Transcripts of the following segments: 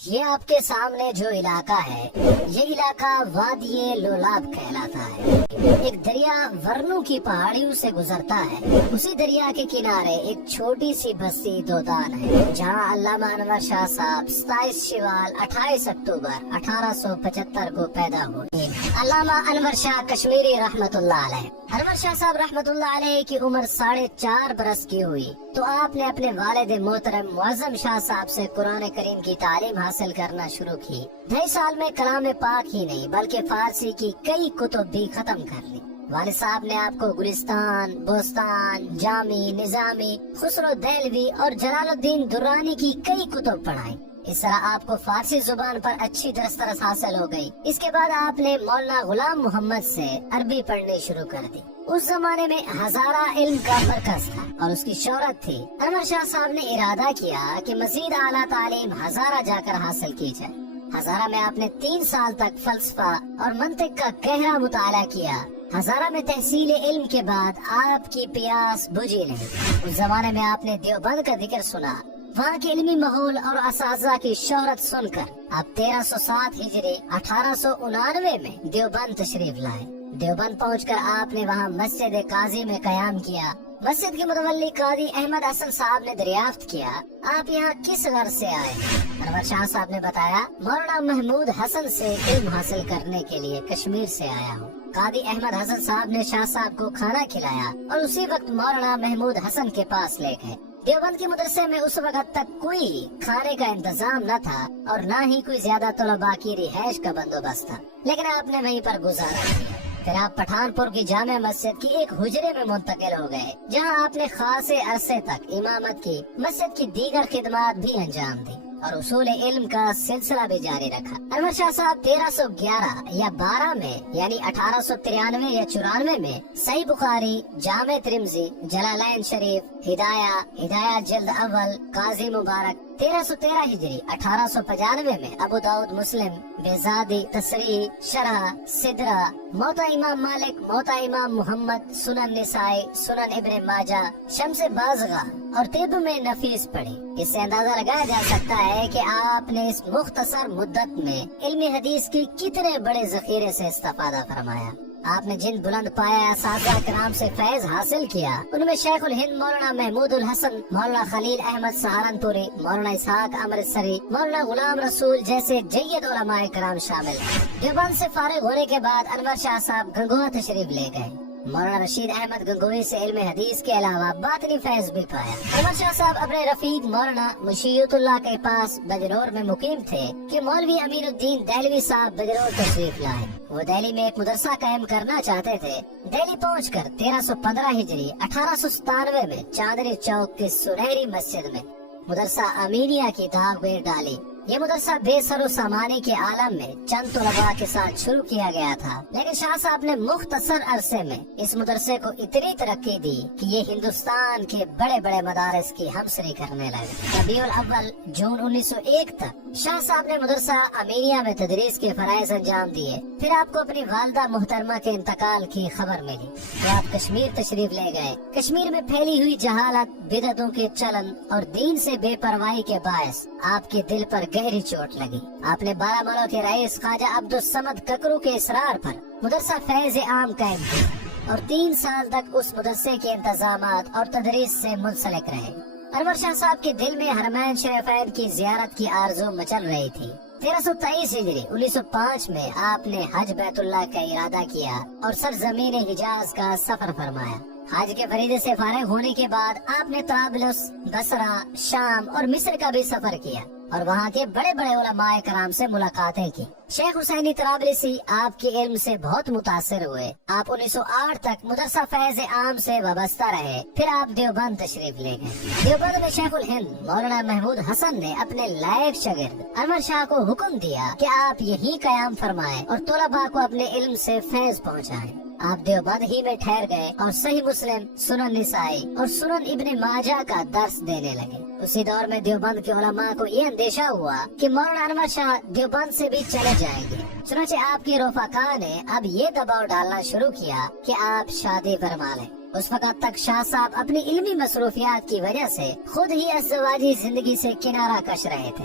یہ آپ کے سامنے جو علاقہ ہے یہ علاقہ وادی لولاب کہلاتا ہے۔ ایک دریا ورنو کی پہاڑیوں سے گزرتا ہے۔ اسی دریا کے کنارے ایک چھوٹی سی بستی دودان ہے جہاں علامہ انور شاہ صاحب 27 شوال 28 اکتوبر 1875 کو پیدا ہوئے۔ علامہ انور شاہ کشمیری رحمت اللہ علیہ۔ انور شاہ صاحب رحمت اللہ علیہ کی عمر 4.5 برس کی ہوئی تو آپ نے اپنے والد محترم معظم شاہ صاحب سے قرآن کریم کی تعلیم حاصل کرنا شروع کی۔ 2.5 سال میں کلام پاک ہی نہیں بلکہ فارسی کی کئی کتب بھی ختم کر لی۔ والد صاحب نے آپ کو گلستان، بوستان، جامی، نظامی، خسرو دہلوی اور جلال الدین درانی کی کئی کتب پڑھائی۔ اس طرح آپ کو فارسی زبان پر اچھی دسترس حاصل ہو گئی۔ اس کے بعد آپ نے مولانا غلام محمد سے عربی پڑھنی شروع کر دی۔ اس زمانے میں ہزارہ علم کا مرکز تھا اور اس کی شہرت تھی۔ انور شاہ صاحب نے ارادہ کیا کہ مزید اعلیٰ تعلیم ہزارہ جا کر حاصل کی جائے۔ ہزارہ میں آپ نے 3 سال تک فلسفہ اور منطق کا گہرا مطالعہ کیا۔ ہزارہ میں تحصیل علم کے بعد آپ کی پیاس بجھی نہیں۔ اس زمانے میں آپ نے دیوبند کا ذکر سنا۔ وہاں کے علمی ماحول اور اساتذہ کی شہرت سن کر آپ 1307 ہجری 1899 میں دیوبند تشریف لائے۔ دیوبند پہنچ کر آپ نے وہاں مسجد قاضی میں قیام کیا۔ مسجد کے متولی قاضی احمد حسن صاحب نے دریافت کیا آپ یہاں کس غرض سے آئے؟ انور شاہ صاحب نے بتایا مولانا محمود حسن سے علم حاصل کرنے کے لیے کشمیر سے آیا ہوں۔ قاضی احمد حسن صاحب نے شاہ صاحب کو کھانا کھلایا اور اسی وقت مولانا محمود حسن کے پاس لے گئے۔ دیوبند کے مدرسے میں اس وقت تک کوئی کھانے کا انتظام نہ تھا اور نہ ہی کوئی زیادہ طلباء کی رہائش کا بندوبست تھا، لیکن آپ نے وہیں پر گزارا کیا۔ پھر آپ پٹھان پور کی جامع مسجد کی ایک حجرے میں منتقل ہو گئے جہاں آپ نے خاصے عرصے تک امامت کی، مسجد کی دیگر خدمات بھی انجام دی اور اصول علم کا سلسلہ بھی جاری رکھا۔ انور شاہ صاحب 1311 یا 12 میں یعنی 1893 یا 94 میں صحیح بخاری، جامع ترمذی، جلالین شریف، ہدایہ جلد اول، قاضی مبارک 1313 ہجری 1895 میں ابو داؤد مسلم، بیزادی، تصریح، شرح، سدرہ، موطا امام مالک، موطا امام محمد، سنن نسائی، سنن ابن ماجہ، شمس بازغہ اور طب میں نفیس پڑھی۔ اس سے اندازہ لگایا جا سکتا ہے کہ آپ نے اس مختصر مدت میں علمی حدیث کی کتنے بڑے ذخیرے سے استفادہ فرمایا۔ آپ نے جن بلند پایا اساتذہ کرام سے فیض حاصل کیا ان میں شیخ الہند مولانا محمود الحسن، مولانا خلیل احمد سہارنپوری، مولانا اسحاق امرتسری، مولانا غلام رسول جیسے جید علماء کرام شامل ہیں۔ دیوبند سے فارغ ہونے کے بعد انور شاہ صاحب گنگوہ تشریف لے گئے۔ مولانا رشید احمد گنگوہی سے علم حدیث کے علاوہ باطنی فیض بھی پایا۔ انور شاہ صاحب اپنے رفیق مولانا مشیت اللہ کے پاس بجنور میں مقیم تھے کہ مولوی امین الدین دہلوی صاحب بجنور تشریف لائے۔ وہ دہلی میں ایک مدرسہ قائم کرنا چاہتے تھے۔ دہلی پہنچ کر 1315 ہجری 1897 میں چاندنی چوک کی سنہری مسجد میں مدرسہ امینیہ کی داغ ڈالی۔ یہ مدرسہ بے سر و سامانی کے عالم میں چند طلباء کے ساتھ شروع کیا گیا تھا، لیکن شاہ صاحب نے مختصر عرصے میں اس مدرسے کو اتنی ترقی دی کہ یہ ہندوستان کے بڑے بڑے مدارس کی ہمسری کرنے لگے۔ ربیع الاول جون 1901 تک شاہ صاحب نے مدرسہ امینیہ میں تدریس کے فرائض انجام دیے۔ پھر آپ کو اپنی والدہ محترمہ کے انتقال کی خبر ملی تو آپ کشمیر تشریف لے گئے۔ کشمیر میں پھیلی ہوئی جہالت، بدعتوں کے چلن اور دین سے بے پرواہی کے باعث آپ کے دل پر گہری چوٹ لگی۔ آپ نے بارہمولہ کے رئیس خواجہ عبدالصمد ککرو کے اصرار پر مدرسہ فیض عام قائم کیا اور 3 سال تک اس مدرسے کے انتظامات اور تدریس سے منسلک رہے۔ انور شاہ صاحب کے دل میں حرمین شریفین کی زیارت کی آرزو مچل رہی تھی۔ 1323 ہجری 1905 میں آپ نے حج بیت اللہ کا ارادہ کیا اور سرزمین حجاز کا سفر فرمایا۔ حج کے فریضے سے فارغ ہونے کے بعد آپ نے طرابلس، بصرہ، شام اور مصر کا بھی سفر کیا اور وہاں کے بڑے بڑے علماء کرام سے ملاقاتیں کی۔ شیخ حسینی طرابلسی آپ کے علم سے بہت متاثر ہوئے۔ آپ 1908 تک مدرسہ فیض عام سے وابستہ رہے۔ پھر آپ دیوبند تشریف لے گئے۔ دیوبند میں شیخ الہند مولانا محمود حسن نے اپنے لائق شاگرد انور شاہ کو حکم دیا کہ آپ یہیں قیام فرمائیں اور طلباء کو اپنے علم سے فیض پہنچائیں۔ آپ دیوبند ہی میں ٹھہر گئے اور صحیح مسلم، سنن نسائی اور سنن ابن ماجہ کا درس دینے لگے۔ اسی دور میں دیوبند کے علماء کو یہ اندیشہ ہوا کہ مولانا انور شاہ دیوبند سے بھی چلے جائیں گے، چنانچہ آپ کے رفقا نے اب یہ دباؤ ڈالنا شروع کیا کہ آپ شادی فرما لیں۔ اس وقت تک شاہ صاحب اپنی علمی مصروفیات کی وجہ سے خود ہی ازدواجی زندگی سے کنارہ کش رہے تھے۔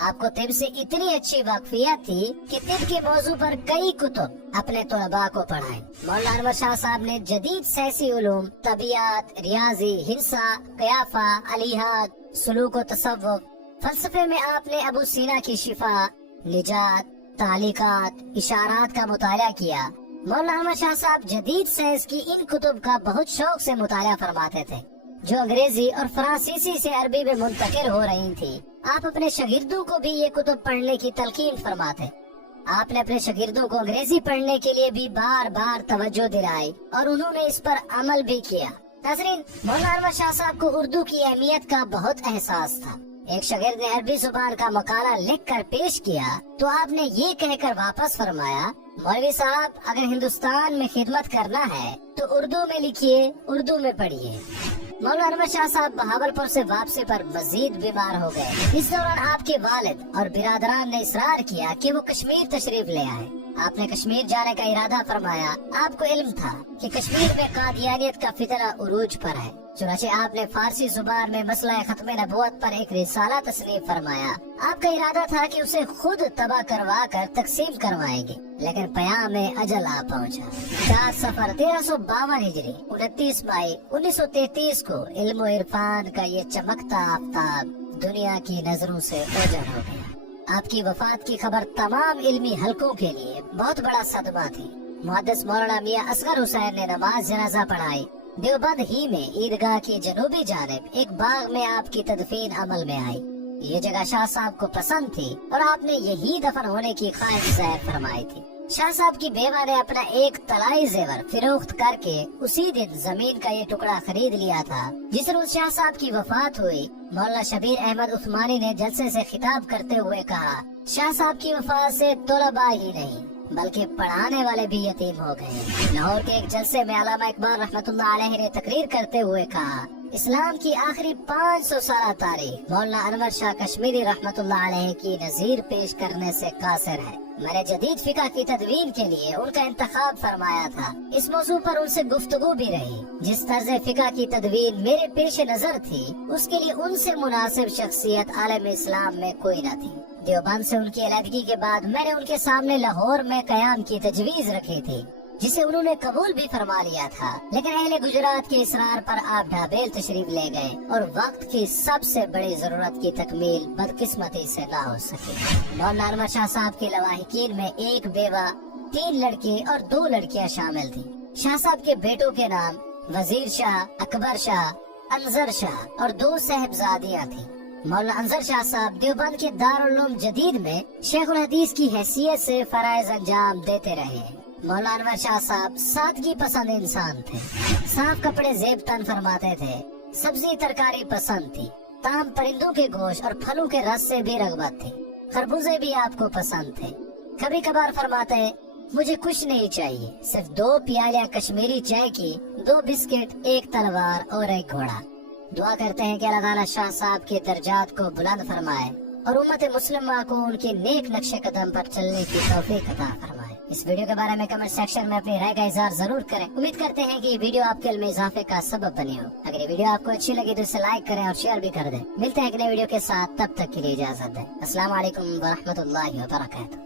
آپ کو طب سے اتنی اچھی واقفیت تھی کہ طب کے موضوع پر کئی کتب اپنے طلباء کو پڑھائیں۔ مولانا انور شاہ صاحب نے جدید سیاسی علوم، طبیعت، ریاضی، ہندسہ، قیافہ، الہیات، سلوک و تصوف، فلسفے میں آپ نے ابو سینا کی شفا، نجات، تعلیقات، اشارات کا مطالعہ کیا۔ مولانا انور شاہ صاحب جدید سائنس کی ان کتب کا بہت شوق سے مطالعہ فرماتے تھے جو انگریزی اور فرانسیسی سے عربی میں منتقل ہو رہی تھی۔ آپ اپنے شاگردوں کو بھی یہ کتب پڑھنے کی تلقین فرماتے۔ آپ نے اپنے شاگردوں کو انگریزی پڑھنے کے لیے بھی بار بار توجہ دلائی اور انہوں نے اس پر عمل بھی کیا۔ ناظرین، مولانا انور شاہ صاحب کو اردو کی اہمیت کا بہت احساس تھا۔ ایک شاگرد نے عربی زبان کا مقالہ لکھ کر پیش کیا تو آپ نے یہ کہہ کر واپس فرمایا، مولوی صاحب اگر ہندوستان میں خدمت کرنا ہے تو اردو میں لکھیے، اردو میں پڑھیے۔ مولانا انور شاہ صاحب بہاولپور سے واپسی پر مزید بیمار ہو گئے۔ اس دوران آپ کے والد اور برادران نے اصرار کیا کہ وہ کشمیر تشریف لے آئے۔ آپ نے کشمیر جانے کا ارادہ فرمایا۔ آپ کو علم تھا کہ کشمیر میں قادیانیت کا فتنہ عروج پر ہے، چنانچہ آپ نے فارسی زبان میں مسئلہ ختم نبوت پر ایک رسالہ تصنیف فرمایا۔ آپ کا ارادہ تھا کہ اسے خود طبع کروا کر تقسیم کروائیں گے، لیکن پیام میں اجل آ پہنچا۔ 4 صفر 1352 ہجری 29 مئی 1933 کو علم و عرفان کا یہ چمکتا آفتاب دنیا کی نظروں سے اوجھل ہو گیا۔ آپ کی وفات کی خبر تمام علمی حلقوں کے لیے بہت بڑا صدمہ تھی۔ محدث مولانا میاں اصغر حسین نے نماز جنازہ پڑھائی۔ دیوبند ہی میں عیدگاہ کی جنوبی جانب ایک باغ میں آپ کی تدفین عمل میں آئی۔ یہ جگہ شاہ صاحب کو پسند تھی اور آپ نے یہی دفن ہونے کی خواہش ظاہر فرمائی تھی۔ شاہ صاحب کی بیوہ نے اپنا ایک طلائی زیور فروخت کر کے اسی دن زمین کا یہ ٹکڑا خرید لیا تھا۔ جس روز شاہ صاحب کی وفات ہوئی، مولانا شبیر احمد عثمانی نے جلسے سے خطاب کرتے ہوئے کہا، شاہ صاحب کی وفات سے طلباء ہی نہیں بلکہ پڑھانے والے بھی یتیم ہو گئے۔ لاہور کے ایک جلسے میں علامہ اقبال رحمۃ اللہ علیہ نے تقریر کرتے ہوئے کہا، اسلام کی آخری 500 سالہ تاریخ مولانا انور شاہ کشمیری رحمۃ اللہ علیہ کی نظیر پیش کرنے سے قاصر ہے۔ میں نے جدید فقہ کی تدوین کے لیے ان کا انتخاب فرمایا تھا۔ اس موضوع پر ان سے گفتگو بھی رہی۔ جس طرز فقہ کی تدوین میرے پیش نظر تھی اس کے لیے ان سے مناسب شخصیت عالم اسلام میں کوئی نہ تھی۔ دیوبند سے ان کی علیحدگی کے بعد میں نے ان کے سامنے لاہور میں قیام کی تجویز رکھی تھی، جسے انہوں نے قبول بھی فرما لیا تھا، لیکن اہل گجرات کے اصرار پر آپ ڈھابیل تشریف لے گئے اور وقت کی سب سے بڑی ضرورت کی تکمیل بدقسمتی سے نہ ہو سکی۔ مولانا انور شاہ صاحب کے لواحقین میں ایک بیوہ، 3 لڑکے اور 2 لڑکیاں شامل تھیں۔ شاہ صاحب کے بیٹوں کے نام وزیر شاہ، اکبر شاہ، انظر شاہ اور 2 صاحبزادیاں تھیں۔ مولانا انظر شاہ صاحب دیوبند کے دارالعلوم جدید میں شیخ الحدیث کی حیثیت سے فرائض انجام دیتے رہے۔ مولانا انور شاہ صاحب سادگی پسند انسان تھے، صاف کپڑے زیب تن فرماتے تھے، سبزی ترکاری پسند تھی، تاہم پرندوں کے گوشت اور پھلوں کے رس سے بھی رغبت تھی، خربوزے بھی آپ کو پسند تھے۔ کبھی کبھار فرماتے، مجھے کچھ نہیں چاہیے، صرف 2 پیالیاں کشمیری چائے کی، 2 بسکٹ، 1 تلوار اور 1 گھوڑا۔ دعا کرتے ہیں کہ اللہ تعالیٰ شاہ صاحب کے درجات کو بلند فرمائے اور امت مسلمہ کو ان کے نیک نقش قدم پر چلنے کی توفیق عطا فرمائے۔ اس ویڈیو کے بارے میں کمنٹ سیکشن میں اپنی رائے کا اظہار ضرور کریں۔ امید کرتے ہیں کہ یہ ویڈیو آپ کے علم میں اضافے کا سبب بنی ہو۔ اگر یہ ویڈیو آپ کو اچھی لگی تو اسے لائک کریں اور شیئر بھی کر دیں۔ ملتے ہیں ایک نئے ویڈیو کے ساتھ، تب تک کے لیے اجازت دیں۔ السلام علیکم ورحمۃ اللہ وبرکاتہ۔